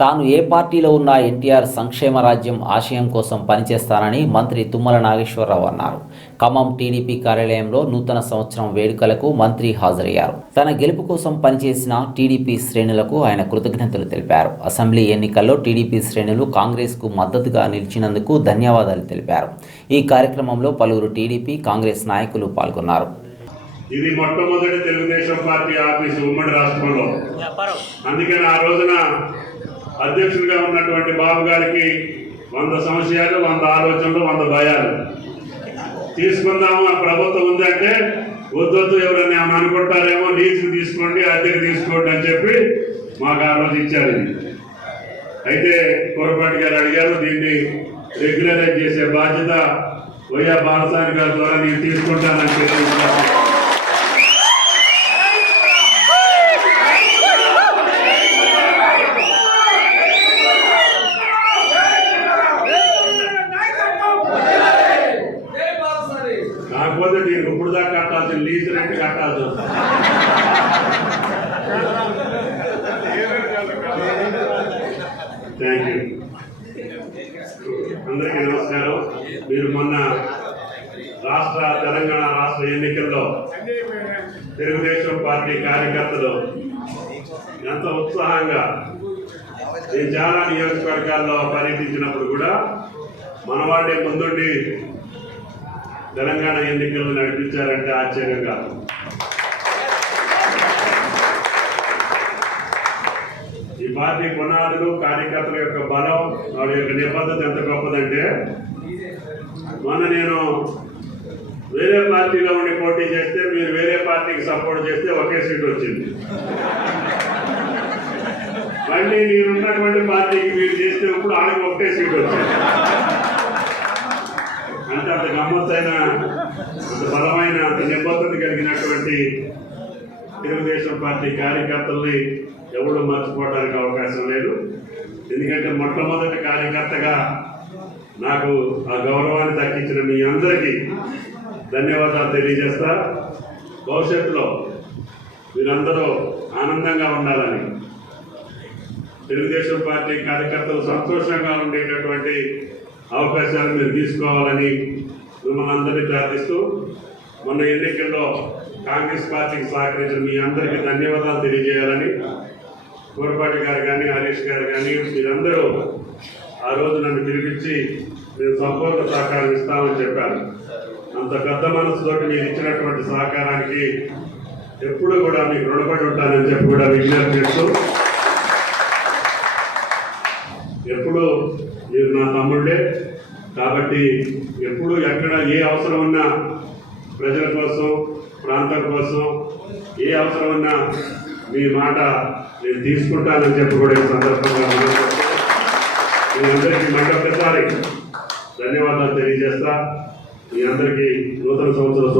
తాను ఏ పార్టీలో ఉన్న ఎన్టీఆర్ సంక్షేమ రాజ్యం ఆశయం కోసం పనిచేస్తానని మంత్రి తుమ్మల నాగేశ్వరరావు అన్నారు. ఖమ్మం టీడీపీ కార్యాలయంలో నూతన సంవత్సరం వేడుకలకు మంత్రి హాజరయ్యారు. తన గెలుపు కోసం పనిచేసిన టీడీపీ శ్రేణులకు ఆయన కృతజ్ఞతలు తెలిపారు. అసెంబ్లీ ఎన్నికల్లో టీడీపీ శ్రేణులు కాంగ్రెస్కు మద్దతుగా నిలిచినందుకు ధన్యవాదాలు తెలిపారు. ఈ కార్యక్రమంలో పలువురు టీడీపీ, కాంగ్రెస్ నాయకులు పాల్గొన్నారు. ఇది మొట్టమొదటి తెలుగుదేశం పార్టీ ఆఫీసు ఉమ్మడి రాష్ట్రంలో. అందుకని ఆ రోజున అధ్యక్షుడిగా ఉన్నటువంటి బాబు గారికి 100 సంశయాలు, 100 ఆలోచనలు, 100 భయాలు. తీసుకుందాము, ఆ ప్రభుత్వం ఉందంటే వద్దొద్దు, ఎవరైనా అనుకుంటారేమో, లీజుకు తీసుకోండి, అద్దెకు తీసుకోండి అని చెప్పి మాకు ఆ రోజు ఇచ్చారు. అయితే కోరపాటి గారు అడిగారు, దీన్ని రెగ్యులరైజ్ చేసే బాధ్యత వైఆ బాలసాని గారి ద్వారా నేను తీసుకుంటానని చెప్పి కాకపోతే నేను ఇప్పుడు దాకా కట్టాల్సిన లీజు రెంట్ కట్టాల్సి వస్తుంది. Thank you. అందరికీ నమస్కారం. మీరు మొన్న తెలంగాణ రాష్ట్ర ఎన్నికల్లో తెలుగుదేశం పార్టీ కార్యకర్తలు ఎంత ఉత్సాహంగా, నేను చాలా నియోజకవర్గాల్లో పర్యటించినప్పుడు కూడా మన వాళ్ళే ముందుండి తెలంగాణ ఎన్నికలను నడిపించారంటే ఆశ్చర్యం కాదు. ఈ పార్టీ పునాదులు, కార్యకర్తల యొక్క బలం, వారి యొక్క నిబద్ధత ఎంత గొప్పదంటే, మొన్న నేను వేరే పార్టీలో ఉండి పోటీ చేస్తే, మీరు వేరే పార్టీకి సపోర్ట్ చేస్తే ఒకే సీట్ వచ్చింది. మళ్ళీ నేనున్నటువంటి పార్టీకి మీరు చేస్తే ఇప్పుడు ఆడికి ఒకటే సీట్ వచ్చింది. అంటే అంత గమ్మత్తైన, అంత బలమైన, అంత నిబద్ధత కలిగినటువంటి తెలుగుదేశం పార్టీ కార్యకర్తల్ని ఎవరు మర్చిపోవడానికి అవకాశం లేదు. ఎందుకంటే మొట్టమొదటి కార్యకర్తగా నాకు ఆ గౌరవాన్ని దక్కించిన మీ అందరికీ ధన్యవాదాలు తెలియజేస్తా. భవిష్యత్తులో మీరందరూ ఆనందంగా ఉండాలని, తెలుగుదేశం పార్టీ కార్యకర్తలు సంతోషంగా ఉండేటటువంటి అవకాశాలు మీరు తీసుకోవాలని మిమ్మల్ని అందరినీ ప్రార్థిస్తూ, మొన్న ఎన్నికల్లో కాంగ్రెస్ పార్టీకి సహకరించిన మీ అందరికీ ధన్యవాదాలు తెలియజేయాలని, కోరపాటి గారు కానీ, హరీష్ గారు కానీ, మీరందరూ ఆ రోజు నన్ను పిలిపించి మేము సంపూర్ణ సహకారం ఇస్తామని చెప్పారు. అంత పెద్ద మనసుతోటి మీరు ఇచ్చినటువంటి సహకారానికి ఎప్పుడు కూడా మీకు రుణపడి ఉంటానని చెప్పి కూడా విజ్ఞప్తి చేస్తూ, ఎప్పుడు మీరు నా తమ్ముళ్ళే కాబట్టి ఎప్పుడు ఎక్కడ ఏ అవసరం ఉన్నా ప్రజల కోసం, ప్రాంతం కోసం ఏ అవసరం ఉన్నా మీ మాట నేను తీసుకుంటానని చెప్పి కూడా ఈ సందర్భంగా మీ అందరికీ మరొకసారి ధన్యవాదాలు తెలియజేస్తా. మీ అందరికీ నూతన సంవత్సరం